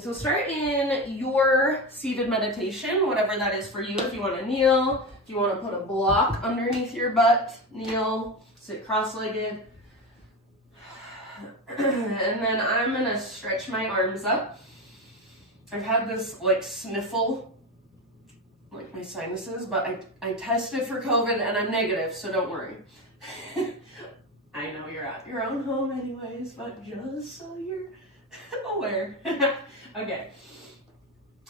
So start in your seated meditation, whatever that is for you. If you want to kneel, if you want to put a block underneath your butt, kneel, sit cross-legged. And then I'm going to stretch my arms up. I've had this like sniffle, like my sinuses, but I tested for COVID and I'm negative, so don't worry. I know you're at your own home anyways, but just so you're aware. Okay.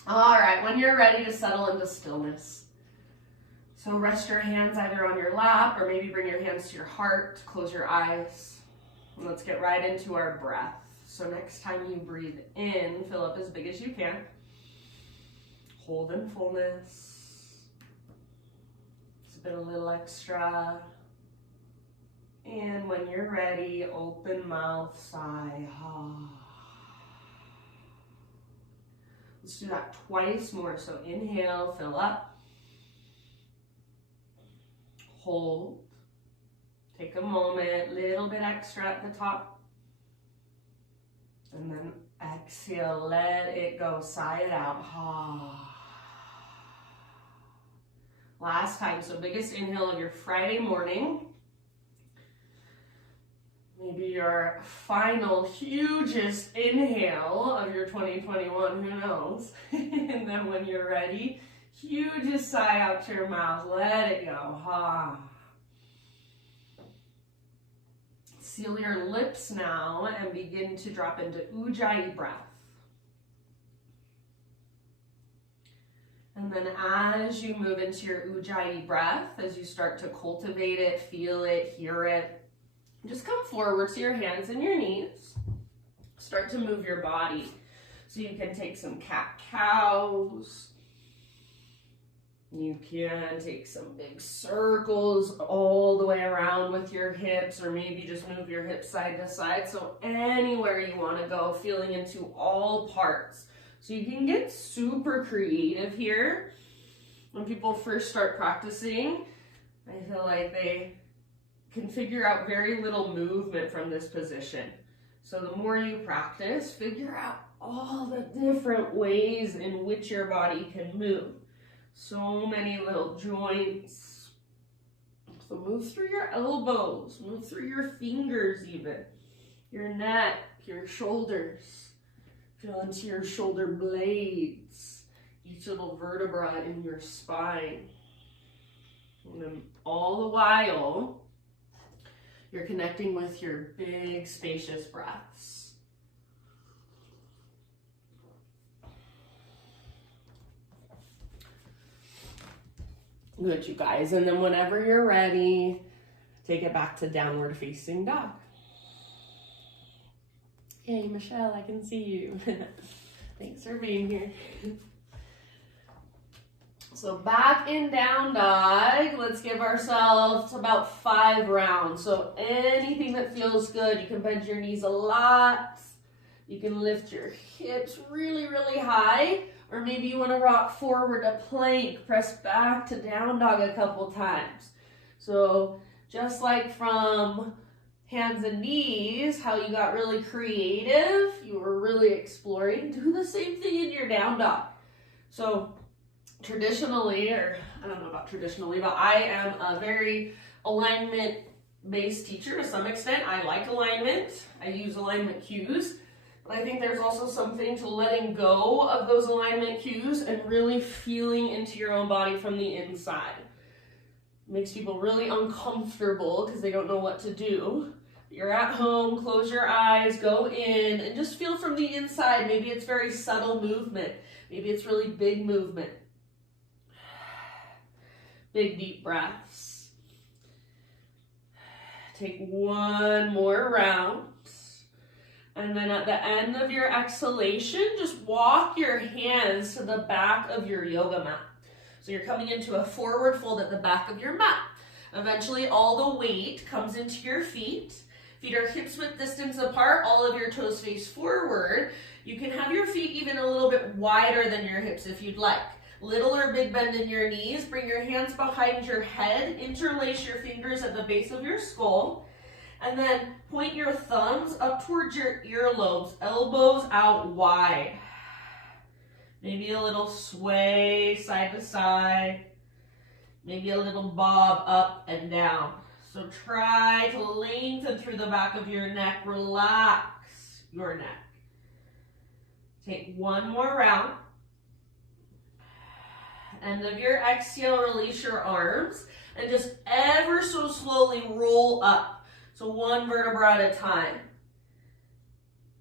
All right, when you're ready to settle into stillness. So rest your hands either on your lap or maybe bring your hands to your heart, close your eyes. And let's get right into our breath. So next time you breathe in, fill up as big as you can. Hold in fullness. Spit a little extra. And when you're ready, open mouth, sigh. Let's do that twice more. So inhale, fill up. Hold. Take a moment, little bit extra at the top. And then exhale, let it go, sigh it out. Last time, so biggest inhale of your Friday morning. Maybe your final hugest inhale of your 2021, who knows? And then when you're ready, hugest sigh out your mouth, let it go. Seal your lips now and begin to drop into Ujjayi breath. And then as you move into your Ujjayi breath, as you start to cultivate it, feel it, hear it, just come forward to your hands and your knees. Start to move your body. So you can take some cat-cows. You can take some big circles all the way around with your hips, or maybe just move your hips side to side. So anywhere you want to go, feeling into all parts. So you can get super creative here. When people first start practicing, I feel like they can figure out very little movement from this position. So the more you practice, figure out all the different ways in which your body can move. So many little joints. So move through your elbows, move through your fingers even, your neck, your shoulders. Feel into your shoulder blades, each little vertebra in your spine. And then all the while, you're connecting with your big, spacious breaths. Good, you guys. And then whenever you're ready, take it back to downward facing dog. Hey, Michelle, I can see you. Thanks for being here. So back in down dog, let's give ourselves about 5 rounds. So anything that feels good, you can bend your knees a lot. You can lift your hips really, really high. Or maybe you want to rock forward to plank, press back to down dog a couple times. So just like from hands and knees, how you got really creative, you were really exploring, do the same thing in your down dog. So traditionally, or I don't know about traditionally, but I am a very alignment-based teacher to some extent. I like alignment. I use alignment cues. But I think there's also something to letting go of those alignment cues and really feeling into your own body from the inside. It makes people really uncomfortable because they don't know what to do. You're at home, close your eyes, go in, and just feel from the inside. Maybe it's very subtle movement. Maybe it's really big movement. Big deep breaths. Take one more round. And then at the end of your exhalation, just walk your hands to the back of your yoga mat. So you're coming into a forward fold at the back of your mat. Eventually, all the weight comes into your feet. Feet are hips width distance apart, all of your toes face forward. You can have your feet even a little bit wider than your hips if you'd like. Little or big bend in your knees. Bring your hands behind your head. Interlace your fingers at the base of your skull. And then point your thumbs up towards your earlobes, elbows out wide. Maybe a little sway side to side. Maybe a little bob up and down. So try to lengthen through the back of your neck. Relax your neck. Take one more round. End of your exhale, release your arms and just ever so slowly roll up. So one vertebra at a time.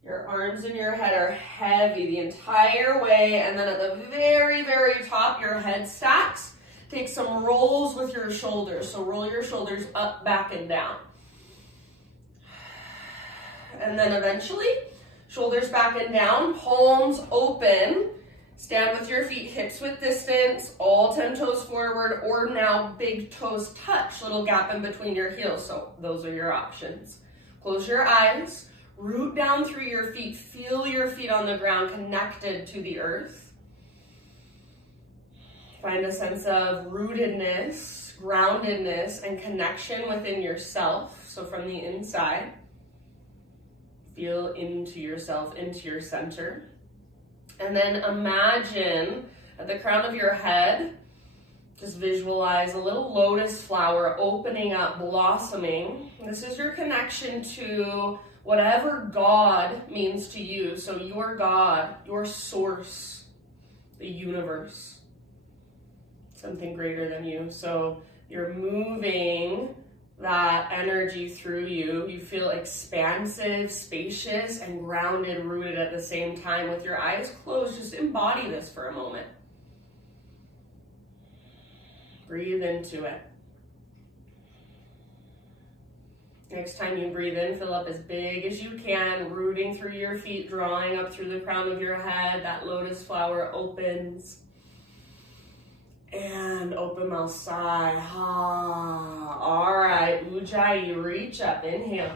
Your arms and your head are heavy the entire way, and then at the very, very top, your head stacks. Take some rolls with your shoulders. So roll your shoulders up, back, and down. And then eventually, shoulders back and down, palms open. Stand with your feet hips width distance, all 10 toes forward, or now big toes touch, little gap in between your heels. So those are your options. Close your eyes, root down through your feet, feel your feet on the ground connected to the earth. Find a sense of rootedness, groundedness, and connection within yourself. So from the inside, feel into yourself, into your center. And then imagine at the crown of your head, just visualize a little lotus flower opening up, blossoming. This is your connection to whatever God means to you. So your God, your source, the universe, something greater than you. So you're moving that energy through you. You feel expansive, spacious, and grounded, rooted at the same time. With your eyes closed, just embody this for a moment. Breathe into it. Next time you breathe in, fill up as big as you can, rooting through your feet, drawing up through the crown of your head. That lotus flower opens. And open mouth, sigh. All right, Ujjayi, reach up, inhale.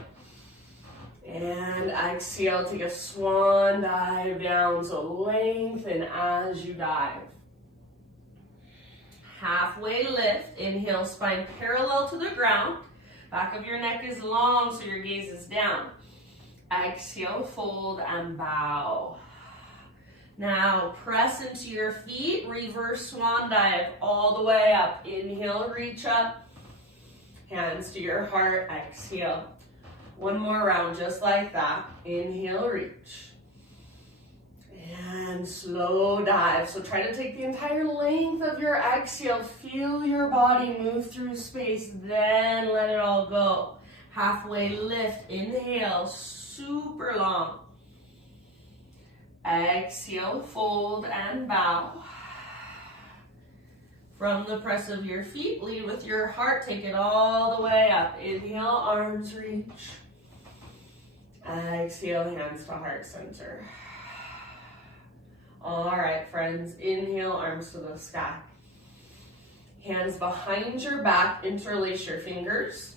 And exhale, take a swan dive down, so lengthen as you dive. Halfway lift, inhale, spine parallel to the ground. Back of your neck is long, so your gaze is down. Exhale, fold and bow. Now press into your feet, reverse swan dive all the way up. Inhale, reach up, hands to your heart, exhale. One more round just like that. Inhale, reach. And slow dive. So try to take the entire length of your exhale. Feel your body move through space, then let it all go. Halfway lift, inhale, super long. Exhale, fold and bow. From the press of your feet, lead with your heart, take it all the way up. Inhale, arms reach. Exhale, hands to heart center. All right, friends, inhale, arms to the sky. Hands behind your back, interlace your fingers.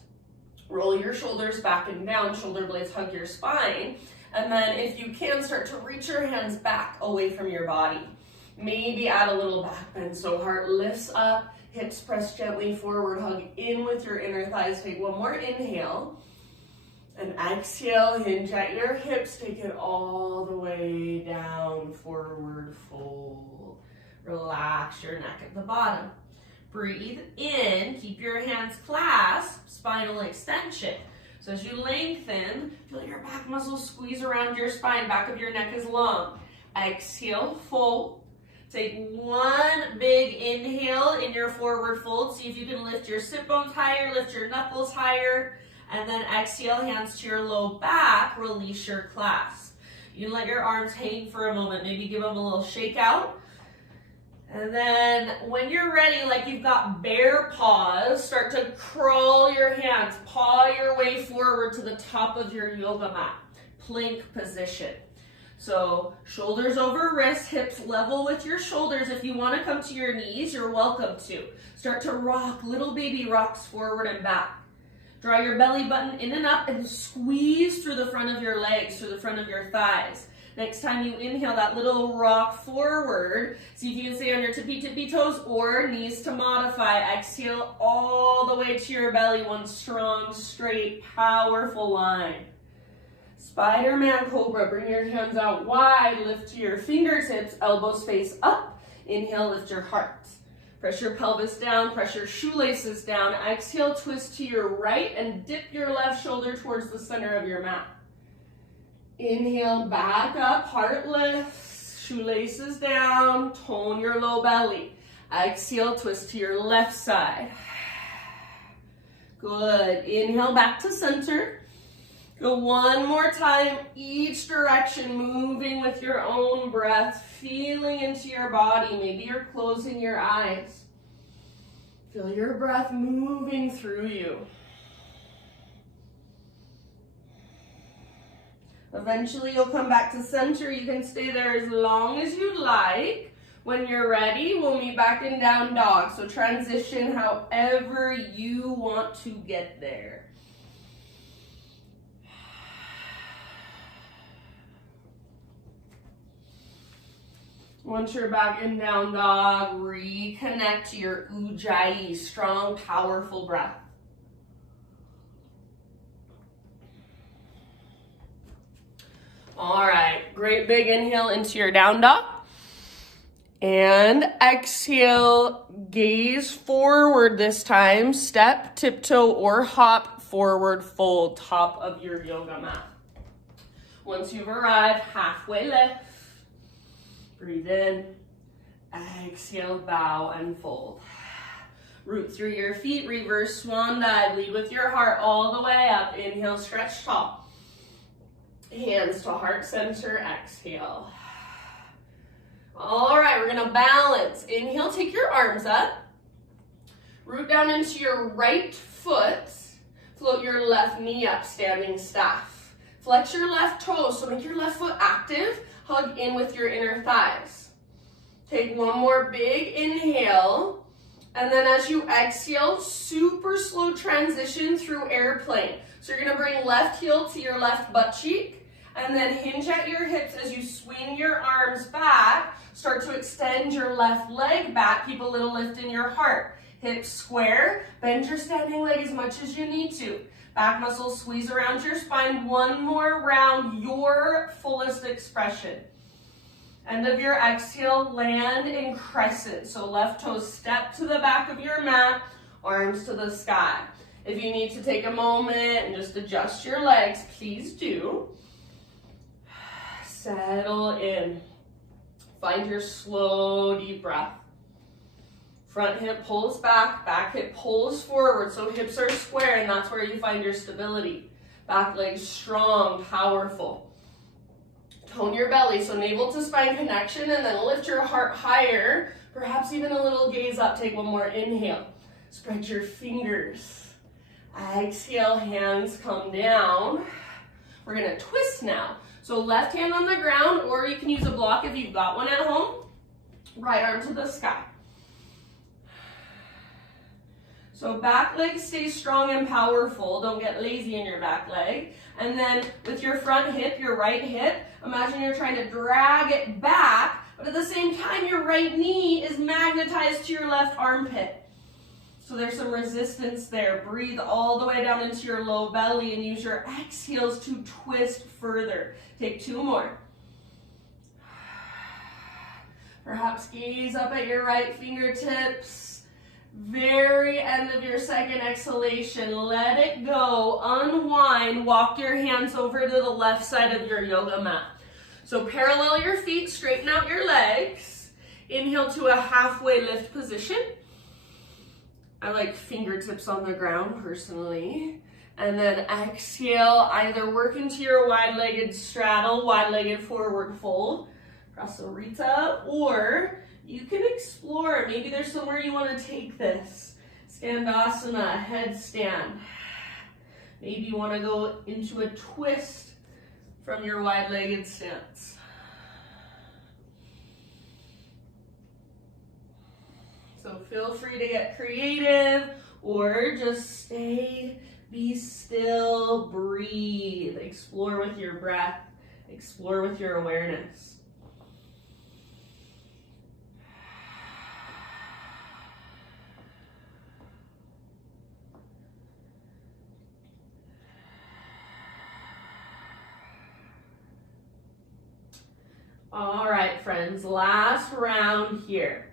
Roll your shoulders back and down, shoulder blades hug your spine. And then if you can, start to reach your hands back away from your body. Maybe add a little back bend, so heart lifts up, hips press gently forward, hug in with your inner thighs. Take one more inhale. And exhale, hinge at your hips, take it all the way down, forward fold. Relax your neck at the bottom. Breathe in, keep your hands clasped, spinal extension. So as you lengthen, feel your back muscles squeeze around your spine, back of your neck is long. Exhale, fold. Take one big inhale in your forward fold. See if you can lift your sit bones higher, lift your knuckles higher, and then exhale, hands to your low back, release your clasp. You can let your arms hang for a moment, maybe give them a little shake out. And then when you're ready, like you've got bear paws, start to crawl your hands, paw your way forward to the top of your yoga mat, plank position. So shoulders over wrists, hips level with your shoulders. If you want to come to your knees, you're welcome to. Start to rock, little baby rocks forward and back. Draw your belly button in and up and squeeze through the front of your legs, through the front of your thighs. Next time you inhale, that little rock forward. See if you can stay on your tippy toes or knees to modify. Exhale all the way to your belly. One strong, straight, powerful line. Spider-Man Cobra. Bring your hands out wide. Lift to your fingertips. Elbows face up. Inhale, lift your heart. Press your pelvis down. Press your shoelaces down. Exhale, twist to your right and dip your left shoulder towards the center of your mat. Inhale, back up, heart lifts, shoelaces down, tone your low belly. Exhale, twist to your left side. Good. Inhale, back to center. Go one more time, each direction, moving with your own breath, feeling into your body. Maybe you're closing your eyes. Feel your breath moving through you. Eventually you'll come back to center. You can stay there as long as you'd like. When you're ready, we'll meet back in down dog. So transition however you want to get there. Once you're back in down dog, reconnect to your Ujjayi, strong, powerful breath. All right, great big inhale into your down dog. And exhale, gaze forward this time. Step, tiptoe, or hop, forward fold, top of your yoga mat. Once you've arrived, halfway lift. Breathe in. Exhale, bow and fold. Root through your feet, reverse swan dive. Lead with your heart all the way up. Inhale, stretch tall. Hands to heart center, exhale. All right, we're gonna balance. Inhale, take your arms up. Root down into your right foot. Float your left knee up, standing staff. Flex your left toes, so make your left foot active. Hug in with your inner thighs. Take one more big inhale. And then as you exhale, super slow transition through airplane. So you're gonna bring left heel to your left butt cheek. And then hinge at your hips as you swing your arms back. Start to extend your left leg back. Keep a little lift in your heart. Hips square. Bend your standing leg as much as you need to. Back muscles squeeze around your spine. One more round, your fullest expression. End of your exhale, land in crescent. So left toes step to the back of your mat, arms to the sky. If you need to take a moment and just adjust your legs, please do. Settle in. Find your slow, deep breath. Front hip pulls back, back hip pulls forward, so hips are square, and that's where you find your stability. Back leg strong, powerful. Tone your belly, so navel to spine connection, and then lift your heart higher, perhaps even a little gaze up. Take one more inhale. Spread your fingers. Exhale, hands come down. We're gonna twist now. So left hand on the ground, or you can use a block if you've got one at home. Right arm to the sky. So back leg stays strong and powerful. Don't get lazy in your back leg. And then with your front hip, your right hip, imagine you're trying to drag it back, but at the same time, your right knee is magnetized to your left armpit. So there's some resistance there. Breathe all the way down into your low belly and use your exhales to twist further. Take two more. Perhaps gaze up at your right fingertips. Very end of your second exhalation. Let it go. Unwind. Walk your hands over to the left side of your yoga mat. So parallel your feet. Straighten out your legs. Inhale to a halfway lift position. I like fingertips on the ground personally. And then exhale, either work into your wide-legged straddle, wide-legged forward fold, Prasarita, or you can explore. Maybe there's somewhere you want to take this. Skandasana, headstand. Maybe you want to go into a twist from your wide-legged stance. So feel free to get creative or just stay, be still, breathe, explore with your breath, Explore with your awareness. All right, friends, last round here.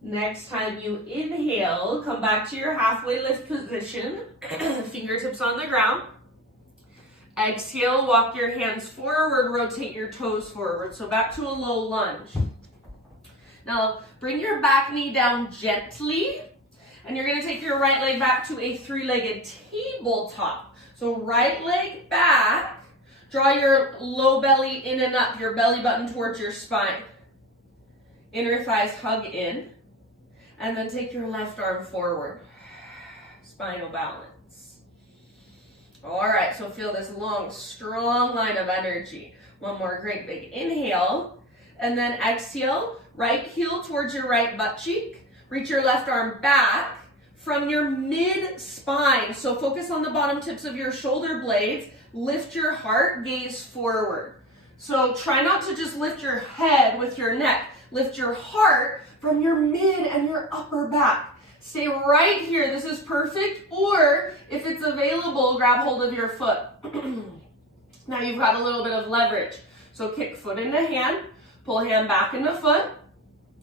Next time you inhale, come back to your halfway lift position, fingertips on the ground. Exhale, walk your hands forward, rotate your toes forward. So back to a low lunge. Now, bring your back knee down gently, and you're gonna take your right leg back to a three-legged tabletop. So right leg back, draw your low belly in and up, your belly button towards your spine. Inner thighs hug in, and then take your left arm forward. Spinal balance. All right, so feel this long, strong line of energy. One more great big inhale, and then exhale, right heel towards your right butt cheek. Reach your left arm back from your mid-spine. So focus on the bottom tips of your shoulder blades. Lift your heart, gaze forward. So try not to just lift your head with your neck. Lift your heart from your mid and your upper back. Stay right here. This is perfect. Or if it's available, grab hold of your foot. Now you've got a little bit of leverage. So kick foot into hand, pull hand back into foot,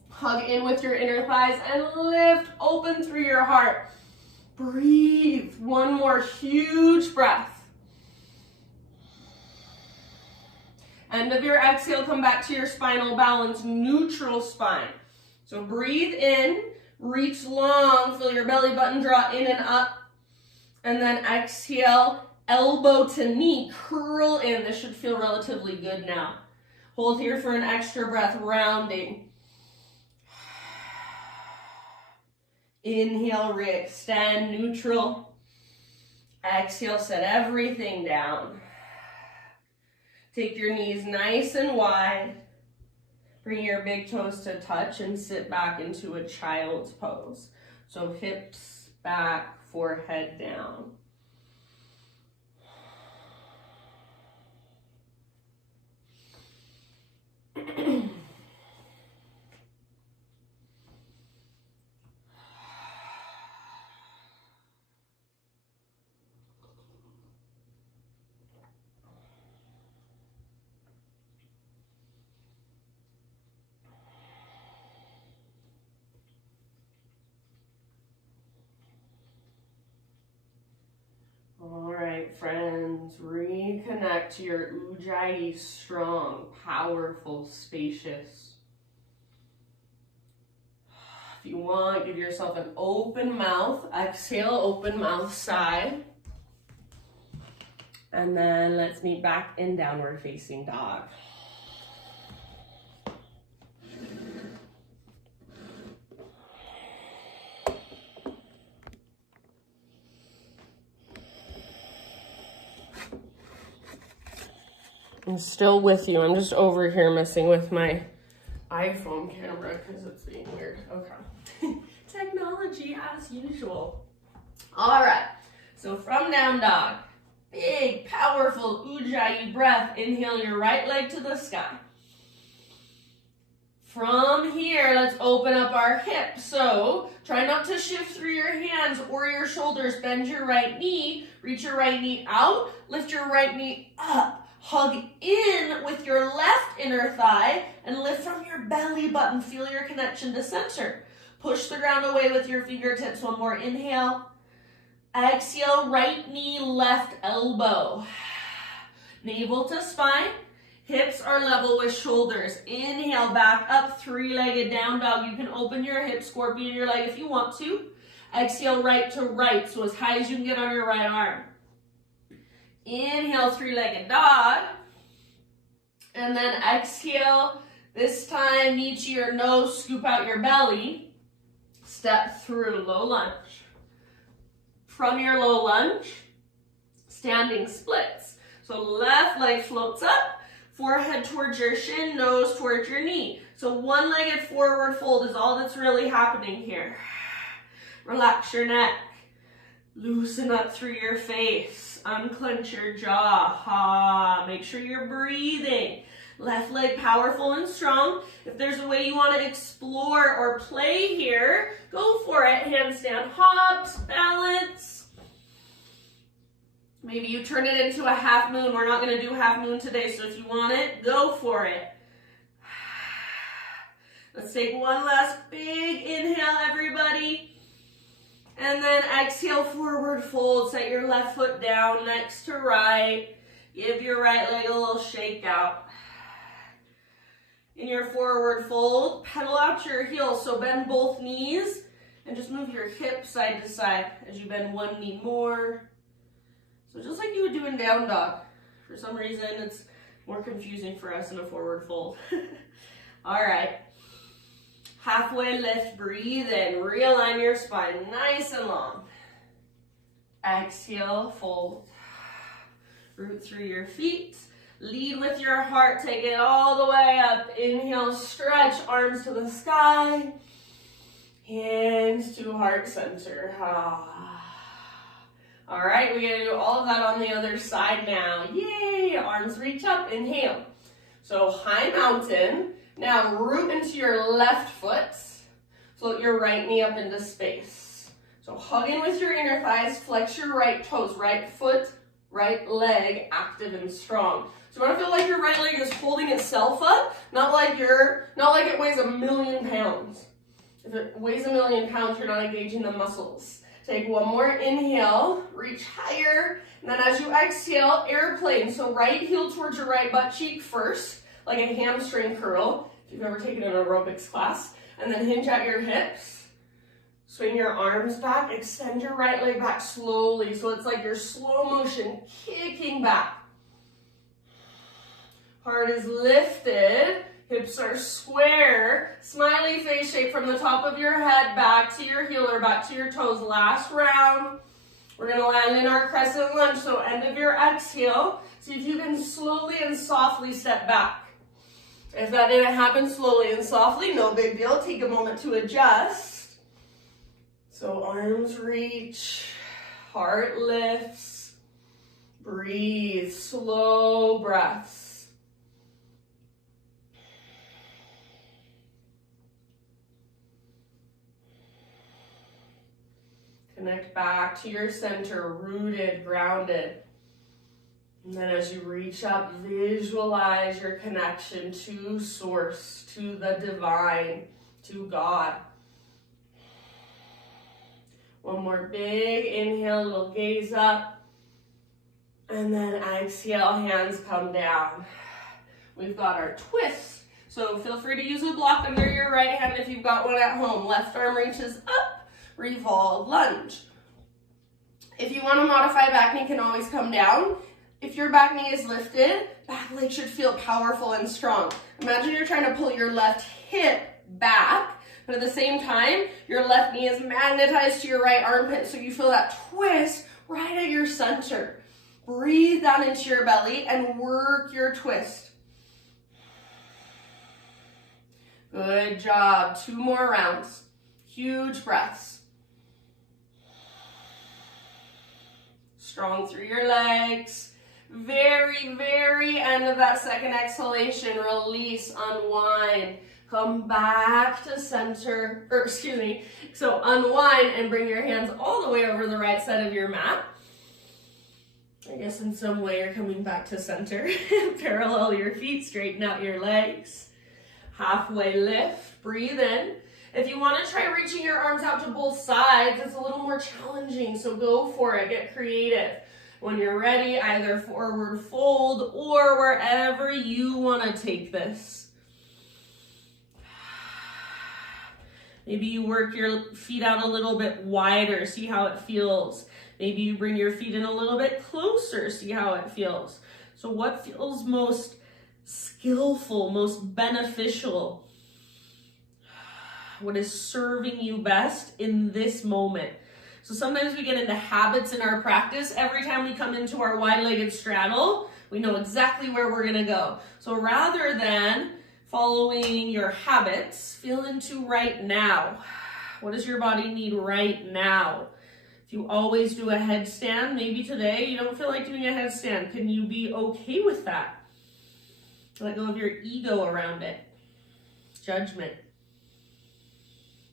hug in with your inner thighs and lift open through your heart. Breathe. One more huge breath. End of your exhale, come back to your spinal balance, neutral spine. So breathe in, reach long, feel your belly button draw in and up. And then exhale, elbow to knee, curl in. This should feel relatively good now. Hold here for an extra breath, rounding. Inhale, re-extend, neutral. Exhale, set everything down. Take your knees nice and wide. Bring your big toes to touch and sit back into a child's pose. So hips back, forehead down. All right, friends, reconnect to your Ujjayi, strong, powerful, spacious. If you want, give yourself an open mouth. Exhale, open mouth side. And then let's meet back in downward facing dog. I'm still with you. I'm just over here messing with my iPhone camera because it's being weird. Okay. Technology as usual. All right. So from down dog, big, powerful Ujjayi breath. Inhale your right leg to the sky. From here, let's open up our hips. So try not to shift through your hands or your shoulders. Bend your right knee. Reach your right knee out. Lift your right knee up. Hug in with your left inner thigh and lift from your belly button. Feel your connection to center. Push the ground away with your fingertips. One more inhale. Exhale, right knee, left elbow. Navel to spine. Hips are level with shoulders. Inhale, back up, three-legged down dog. You can open your hip, scorpion your leg if you want to. Exhale, right to right, so as high as you can get on your right arm. Inhale, three-legged dog. And then exhale, this time knee to your nose, scoop out your belly. Step through, low lunge. From your low lunge, standing splits. So left leg floats up, forehead towards your shin, nose towards your knee. So one-legged forward fold is all that's really happening here. Relax your neck. Loosen up through your face. Unclench your jaw. Ha. Make sure you're breathing. Left leg powerful and strong. If there's a way you want to explore or play here, go for it. Handstand hops, balance. Maybe you turn it into a half moon. We're not going to do half moon today, so if you want it, go for it. Let's take one last big inhale, everybody. And then exhale, forward fold. Set your left foot down next to right. Give your right leg a little shake out. In your forward fold, pedal out your heels. So bend both knees and just move your hips side to side as you bend one knee more. So just like you would do in down dog. For some reason, it's more confusing for us in a forward fold. All right. Halfway lift, breathe in. Realign your spine nice and long. Exhale, fold. Root through your feet. Lead with your heart. Take it all the way up. Inhale, stretch, arms to the sky. Hands to heart center. All right, we're going to do all of that on the other side now. Yay! Arms reach up. Inhale. So high mountain. Now root into your left foot. Float your right knee up into space. So hug in with your inner thighs. Flex your right toes. Right foot, right leg active and strong. So you want to feel like your right leg is holding itself up, not like it weighs 1,000,000 pounds. If it weighs 1,000,000 pounds, you're not engaging the muscles. Take one more inhale, reach higher, and then as you exhale, airplane. So right heel towards your right butt cheek first, like a hamstring curl, if you've ever taken an aerobics class, and then hinge at your hips. Swing your arms back, extend your right leg back slowly, so it's like you're slow motion kicking back. Heart is lifted, hips are square, smiley face shape from the top of your head back to your heel or back to your toes. Last round. We're going to land in our crescent lunge, so end of your exhale. See if you can slowly and softly step back. If that didn't happen slowly and softly, no big deal. Take a moment to adjust. So arms reach, heart lifts, breathe, slow breaths. Connect back to your center, rooted, grounded. And then as you reach up, visualize your connection to Source, to the divine, to God. One more big inhale, little gaze up. And then exhale, hands come down. We've got our twist. So feel free to use a block under your right hand if you've got one at home. Left arm reaches up. Revolve lunge. If you want to modify back knee, can always come down. If your back knee is lifted, back leg should feel powerful and strong. Imagine you're trying to pull your left hip back, but at the same time, your left knee is magnetized to your right armpit, so you feel that twist right at your center. Breathe down into your belly and work your twist. Good job. 2 more rounds. Huge breaths. Strong through your legs. Very, very end of that second exhalation. Release, unwind. Come back to center, so unwind and bring your hands all the way over the right side of your mat. I guess in some way you're coming back to center. Parallel your feet, straighten out your legs. Halfway lift, breathe in. If you want to try reaching your arms out to both sides, it's a little more challenging, so go for it. Get creative. When you're ready, either forward fold or wherever you want to take this. Maybe you work your feet out a little bit wider, see how it feels. Maybe you bring your feet in a little bit closer, see how it feels. So what feels most skillful, most beneficial? What is serving you best in this moment? So sometimes we get into habits in our practice. Every time we come into our wide-legged straddle, we know exactly where we're gonna go. So rather than following your habits, feel into right now. What does your body need right now? If If you always do a headstand, maybe today you don't feel like doing a headstand. Can you be okay with that? Let go of your ego around it. Judgment.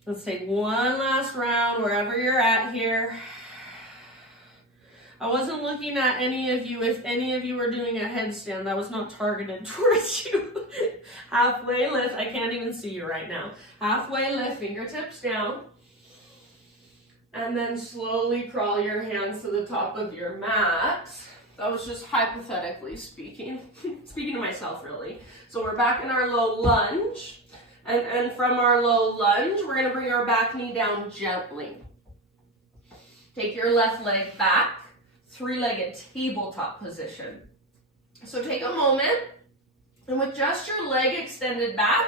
Let's take one last round wherever you're at here. I wasn't looking at any of you. If any of you were doing a headstand, that was not targeted towards you. Halfway lift. I can't even see you right now. Halfway lift, fingertips down. And then slowly crawl your hands to the top of your mat. That was just hypothetically speaking. Speaking to myself, really. So we're back in our low lunge. And from our low lunge, we're going to bring our back knee down gently. Take your left leg back. Three-legged tabletop position. So take a moment, and with just your leg extended back,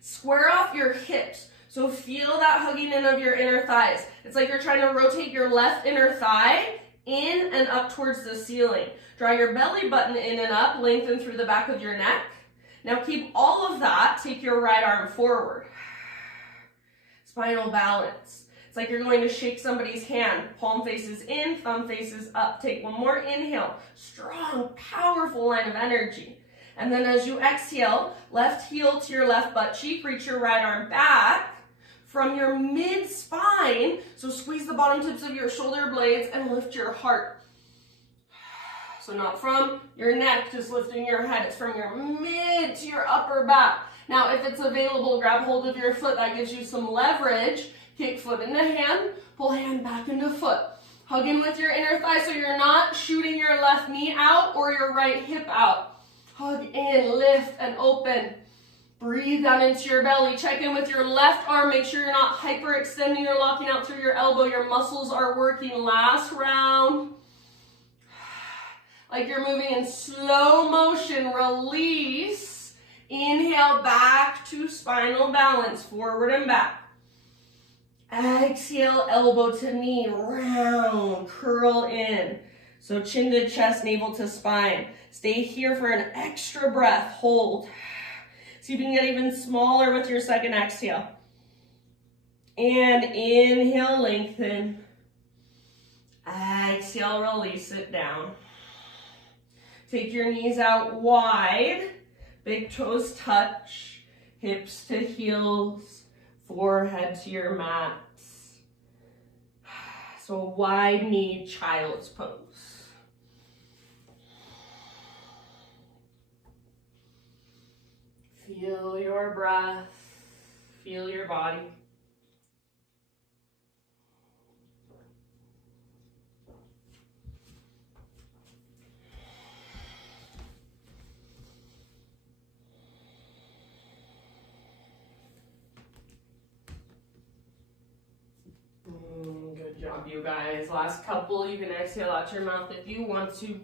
square off your hips. So feel that hugging in of your inner thighs. It's like you're trying to rotate your left inner thigh in and up towards the ceiling. Draw your belly button in and up, lengthen through the back of your neck. Now keep all of that, take your right arm forward. Spinal balance. It's like you're going to shake somebody's hand. Palm faces in, thumb faces up. Take one more inhale. Strong, powerful line of energy. And then as you exhale, left heel to your left butt cheek, reach your right arm back from your mid-spine. So squeeze the bottom tips of your shoulder blades and lift your heart. So not from your neck, just lifting your head. It's from your mid to your upper back. Now, if it's available, grab hold of your foot. That gives you some leverage. Kick foot into hand, pull hand back into foot. Hug in with your inner thigh so you're not shooting your left knee out or your right hip out. Hug in, lift, and open. Breathe down into your belly. Check in with your left arm. Make sure you're not hyperextending or locking out through your elbow. Your muscles are working. Last round. Like you're moving in slow motion. Release. Inhale back to spinal balance. Forward and back. Exhale, elbow to knee, round, curl in. So chin to chest, navel to spine. Stay here for an extra breath, hold. See if you can get even smaller with your second exhale. And inhale, lengthen. Exhale, release it down. Take your knees out wide, big toes touch, hips to heels. Forehead to your mats. So wide knee, child's pose. Feel your breath. Feel your body. Good job, you guys. Last couple, you can exhale out your mouth if you want to.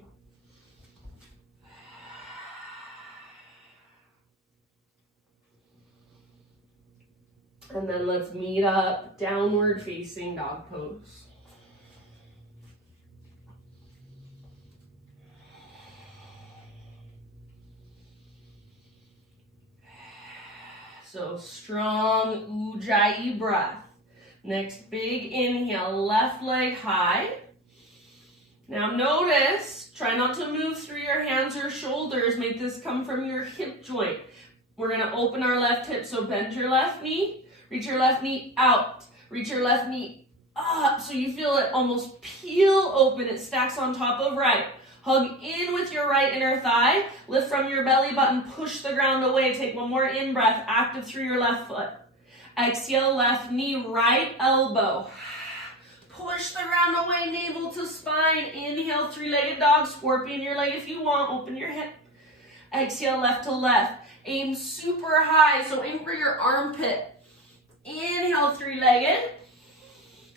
And then let's meet up, downward facing dog pose. So strong Ujjayi breath. Next big inhale, left leg high. Now notice, try not to move through your hands or shoulders. Make this come from your hip joint. We're gonna open our left hip, so bend your left knee, reach your left knee out, reach your left knee up, so you feel it almost peel open. It stacks on top of right. Hug in with your right inner thigh, lift from your belly button, push the ground away. Take one more in-breath, active through your left foot. Exhale, left knee, right elbow. Push the ground away, navel to spine. Inhale, three-legged dog, scorpion your leg if you want, open your hip. Exhale, left to left. Aim super high, so aim for your armpit. Inhale, three-legged.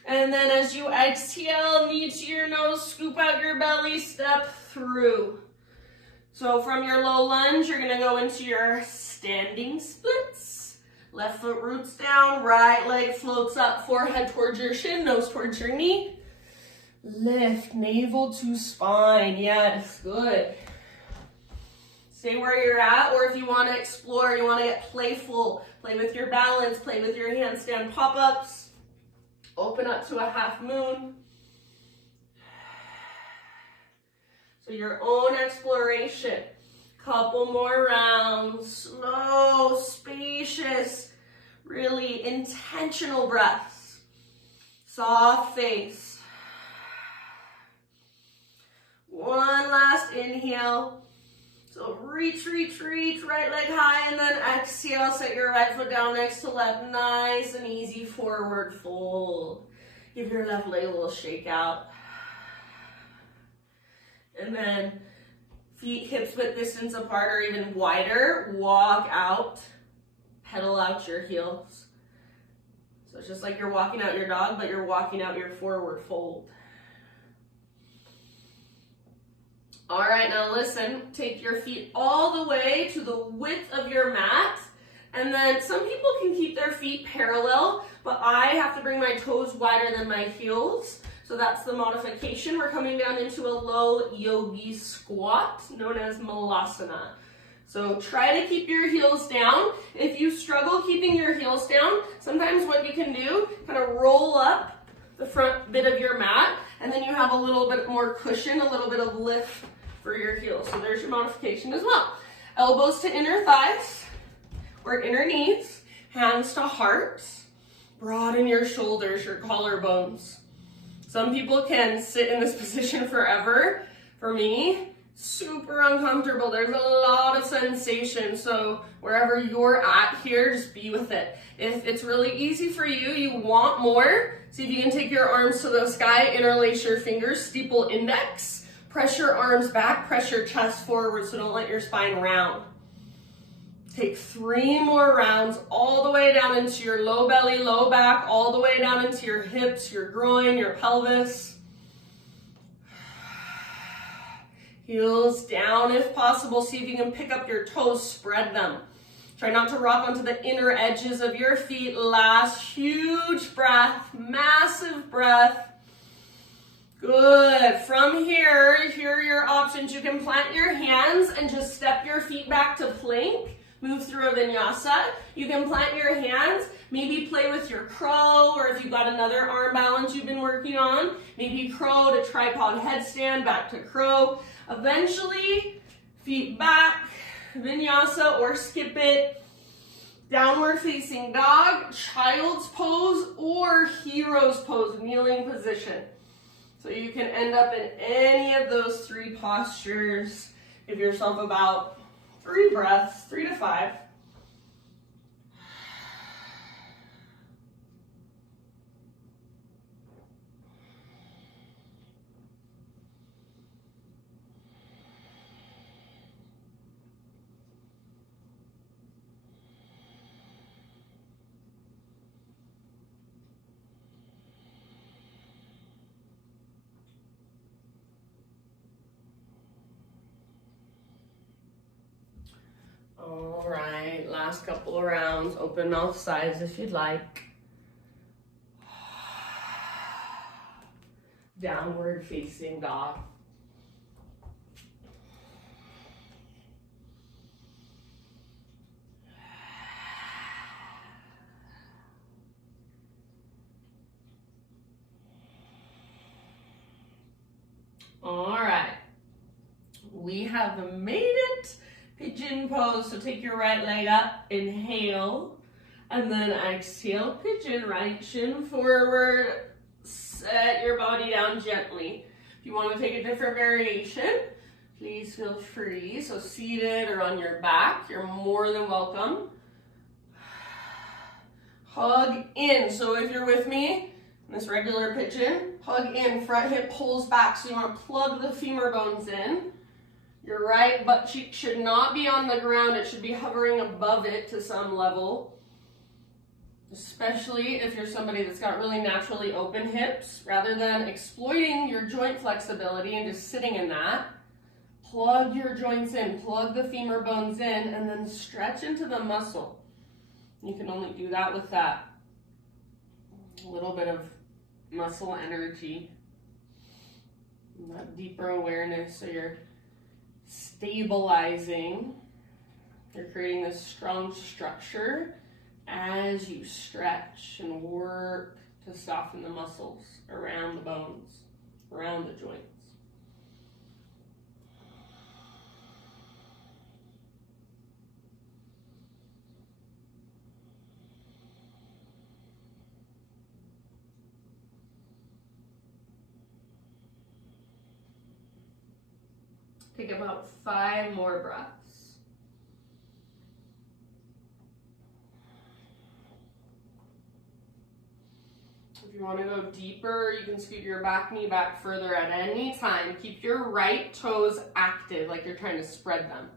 And then as you exhale, knee to your nose, scoop out your belly, step through. So from your low lunge, you're gonna go into your standing splits. Left foot roots down, right leg floats up, forehead towards your shin, nose towards your knee. Lift, navel to spine, yes, good. Stay where you're at, or if you want to explore, you want to get playful, play with your balance, play with your handstand pop-ups, open up to a half moon. So your own exploration. Couple more rounds. Slow, spacious, really intentional breaths. Soft face. One last inhale. So reach, reach, reach, right leg high, and then exhale, set your right foot down next to left. Nice and easy forward fold. Give your left leg a little shake out. And then feet hips width distance apart or even wider. Walk out, pedal out your heels. So it's just like you're walking out your dog, but you're walking out your forward fold. All right, now listen, take your feet all the way to the width of your mat. And then some people can keep their feet parallel, but I have to bring my toes wider than my heels. So that's the modification. We're coming down into a low yogi squat, known as malasana. So try to keep your heels down. If you struggle keeping your heels down, sometimes what you can do, kind of roll up the front bit of your mat, and then you have a little bit more cushion, a little bit of lift for your heels. So there's your modification as well. Elbows to inner thighs or inner knees, hands to hearts. Broaden your shoulders, your collarbones. Some people can sit in this position forever. For me, super uncomfortable. There's a lot of sensation. So wherever you're at here, just be with it. If it's really easy for you, you want more, see if you can take your arms to the sky, interlace your fingers, steeple index. Press your arms back, press your chest forward, so don't let your spine round. Take 3 more rounds all the way down into your low belly, low back, all the way down into your hips, your groin, your pelvis. Heels down if possible. See if you can pick up your toes, spread them. Try not to rock onto the inner edges of your feet. Last huge breath, massive breath. Good. From here are your options. You can plant your hands and just step your feet back to plank. Move through a vinyasa. You can plant your hands, maybe play with your crow, or if you've got another arm balance you've been working on, maybe crow to tripod headstand, back to crow. Eventually, feet back, vinyasa or skip it. Downward facing dog, child's pose, or hero's pose, kneeling position. So you can end up in any of those 3 postures. Give yourself about 3 breaths, 3 to 5. All right, last couple of rounds. Open mouth sides if you'd like. Downward facing dog. All right, we have made it. Pigeon pose, so take your right leg up, inhale, and then exhale, pigeon, right shin forward, set your body down gently. If you want to take a different variation, please feel free. So seated or on your back, you're more than welcome. Hug in, so if you're with me, in this regular pigeon, hug in, front hip pulls back, so you want to plug the femur bones in. Your right butt cheek should not be on the ground. It should be hovering above it to some level. Especially if you're somebody that's got really naturally open hips. Rather than exploiting your joint flexibility and just sitting in that, plug your joints in, plug the femur bones in, and then stretch into the muscle. You can only do that with that little bit of muscle energy, and that deeper awareness. So you're stabilizing, you're creating this strong structure as you stretch and work to soften the muscles around the bones, around the joints. Take about 5 more breaths. If you want to go deeper, you can scoot your back knee back further at any time. Keep your right toes active, like you're trying to spread them.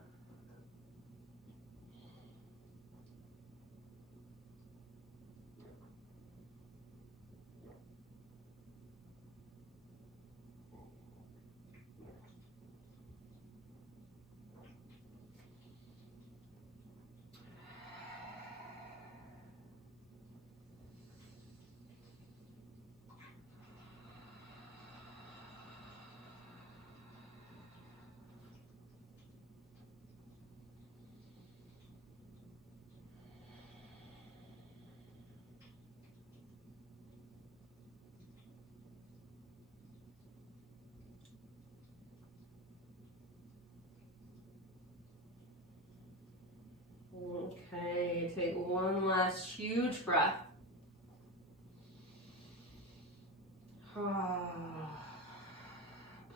Okay, take one last huge breath.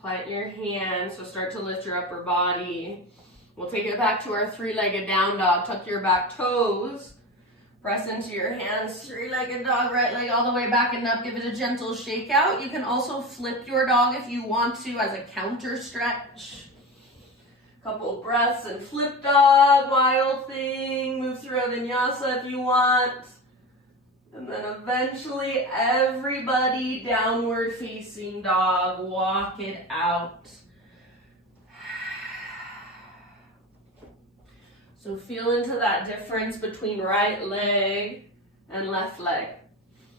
Plant your hands, so start to lift your upper body. We'll take it back to our 3-legged down dog. Tuck your back toes. Press into your hands, 3-legged dog, right leg all the way back and up. Give it a gentle shake out. You can also flip your dog if you want to as a counter stretch. Couple breaths and flip dog, wild thing. Move through a vinyasa if you want. And then eventually everybody downward facing dog. Walk it out. So feel into that difference between right leg and left leg.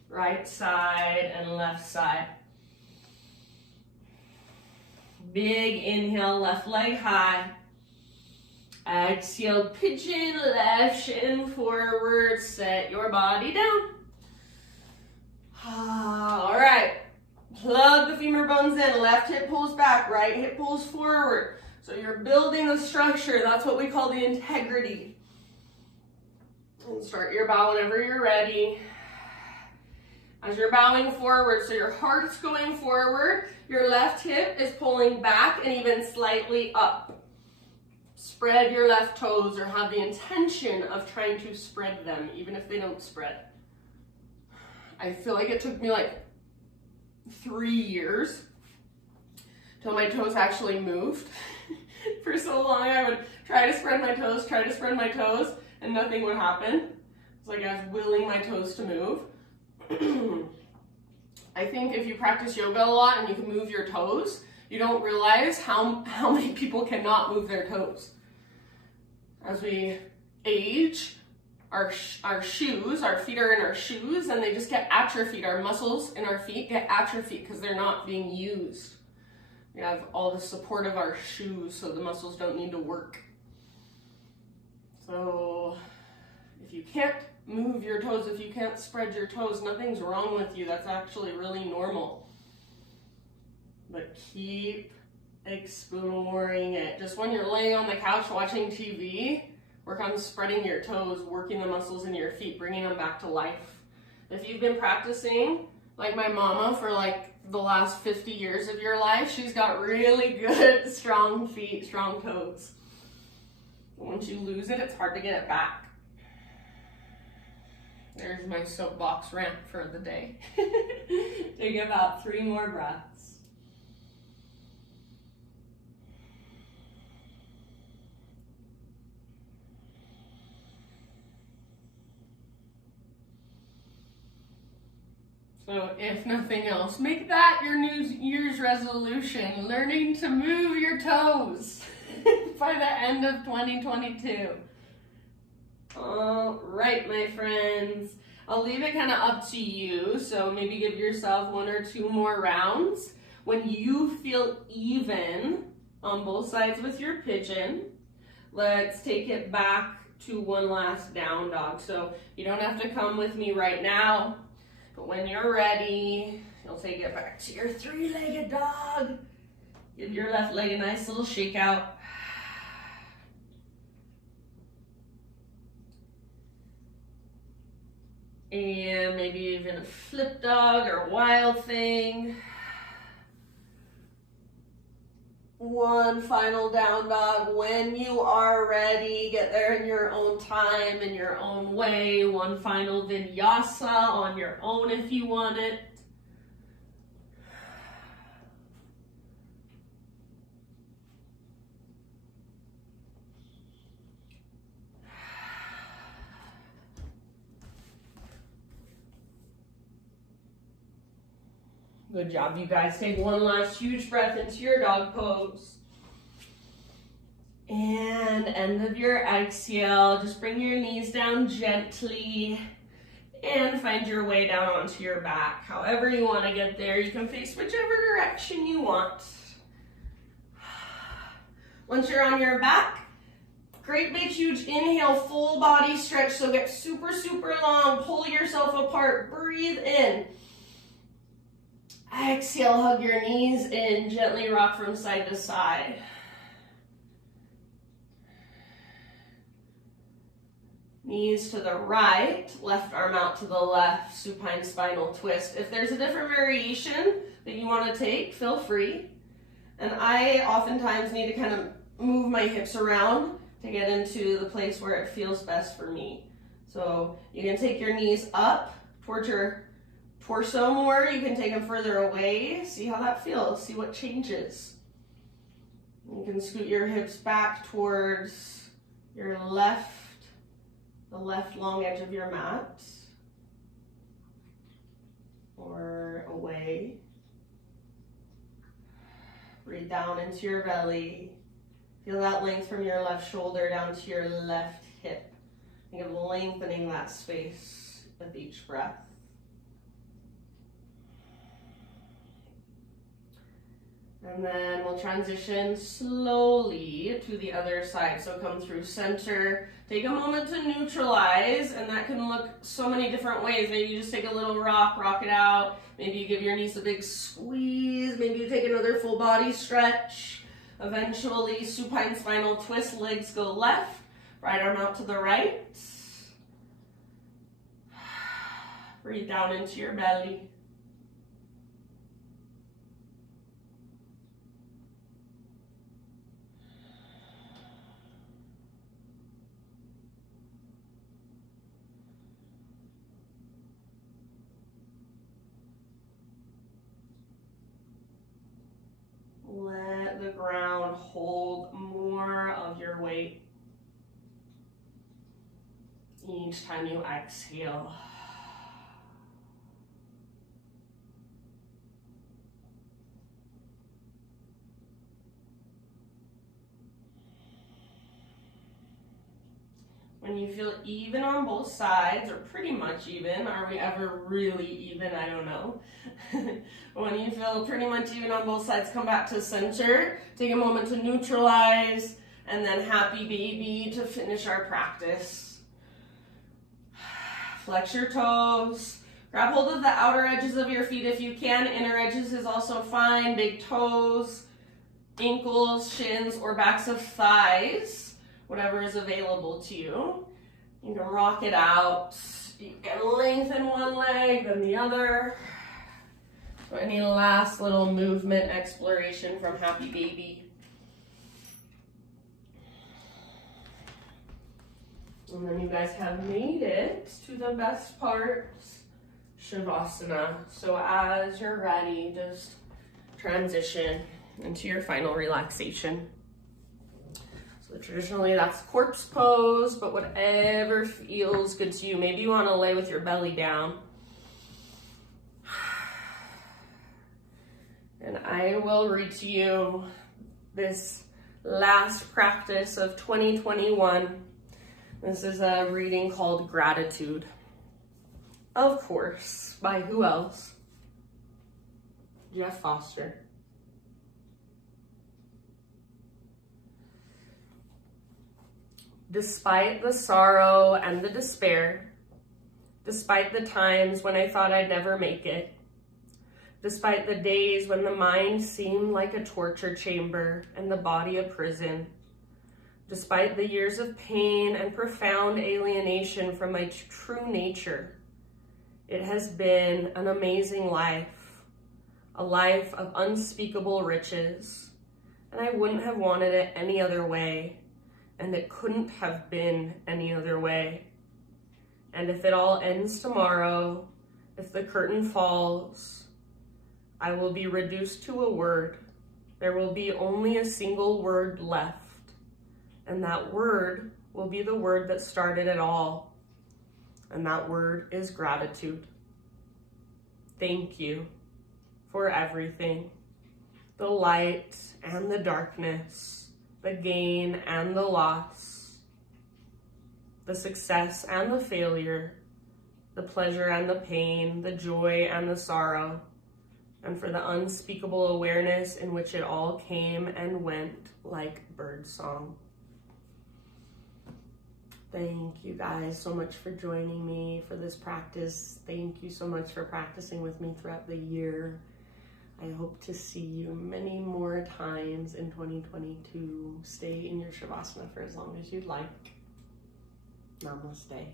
Right side and left side. Big inhale, left leg high. Exhale, pigeon, left shin forward. Set your body down. All right. Plug the femur bones in. Left hip pulls back, right hip pulls forward. So you're building the structure. That's what we call the integrity. And start your bow whenever you're ready. As you're bowing forward, so your heart's going forward, your left hip is pulling back and even slightly up. Spread your left toes or have the intention of trying to spread them, even if they don't spread. I feel like it took me like 3 years till my toes actually moved. For so long I would try to spread my toes, and nothing would happen. It's like I was willing my toes to move. I think if you practice yoga a lot and you can move your toes, you don't realize how many people cannot move their toes. As we age, our shoes, our feet are in our shoes and they just get atrophied. Our muscles in our feet get atrophied because they're not being used. We have all the support of our shoes, so the muscles don't need to work. So if you can't move your toes, if you can't spread your toes, nothing's wrong with you. That's actually really normal. But keep exploring it. Just when you're laying on the couch watching TV, work on spreading your toes, working the muscles in your feet, bringing them back to life. If you've been practicing like my mama for like the last 50 years of your life, she's got really good, strong feet, strong toes. Once you lose it, it's hard to get it back. There's my soapbox rant for the day. Take about 3 more breaths. So if nothing else, make that your New Year's resolution, learning to move your toes by the end of 2022. All right, my friends, I'll leave it kind of up to you. So maybe give yourself 1 or 2 more rounds. When you feel even on both sides with your pigeon, let's take it back to one last down dog. So you don't have to come with me right now, but when you're ready, you'll take it back to your 3-legged dog. Give your left leg a nice little shake out. And maybe even a flip dog or wild thing. one final down dog. When you are ready, get there in your own time, in your own way. One final vinyasa on your own if you want it. Good job, you guys. Take one last huge breath into your dog pose. And end of your exhale, just bring your knees down gently and find your way down onto your back. However you want to get there, you can face whichever direction you want. Once you're on your back, great big huge inhale, full body stretch. So get super, super long, pull yourself apart, breathe in. Exhale, hug your knees in, gently rock from side to side. Knees to the right, left arm out to the left, supine spinal twist. If there's a different variation that you want to take, feel free. And I oftentimes need to kind of move my hips around to get into the place where it feels best for me. So you can take your knees up towards your torso more, you can take them further away, see how that feels, see what changes. You can scoot your hips back towards your left, the left long edge of your mat, or away. Breathe down into your belly. Feel that length from your left shoulder down to your left hip. Think of lengthening that space with each breath. And then we'll transition slowly to the other side. So come through center, take a moment to neutralize, and that can look so many different ways. Maybe you just take a little rock it out. Maybe you give your knees a big squeeze. Maybe you take another full body stretch. Eventually, supine spinal twist, legs go left, right arm out to the right. Breathe down into your belly. Let the ground hold more of your weight each time you exhale. When you feel even on both sides, or pretty much even, are we ever really even? I don't know. When you feel pretty much even on both sides, come back to center. Take a moment to neutralize, and then happy baby to finish our practice. Flex your toes. Grab hold of the outer edges of your feet if you can. Inner edges is also fine. Big toes, ankles, shins, or backs of thighs. Whatever is available to you. You can rock it out. You can lengthen one leg, then the other. So any last little movement exploration from happy baby. And then you guys have made it to the best part, Shavasana. So as you're ready, just transition into your final relaxation. So traditionally that's corpse pose, but whatever feels good to you. Maybe you want to lay with your belly down. And I will read to you this last practice of 2021. This is a reading called Gratitude. Of course, by who else? Jeff Foster. Despite the sorrow and the despair, despite the times when I thought I'd never make it, despite the days when the mind seemed like a torture chamber and the body a prison, despite the years of pain and profound alienation from my true nature, it has been an amazing life, a life of unspeakable riches, and I wouldn't have wanted it any other way, and it couldn't have been any other way. And if it all ends tomorrow, if the curtain falls, I will be reduced to a word. There will be only a single word left, and that word will be the word that started it all, and that word is gratitude. Thank you for everything, the light and the darkness, the gain and the loss, the success and the failure, the pleasure and the pain, the joy and the sorrow, and for the unspeakable awareness in which it all came and went like birdsong. Thank you guys so much for joining me for this practice. Thank you so much for practicing with me throughout the year. I hope to see you many more times in 2022. Stay in your Shavasana for as long as you'd like. Namaste.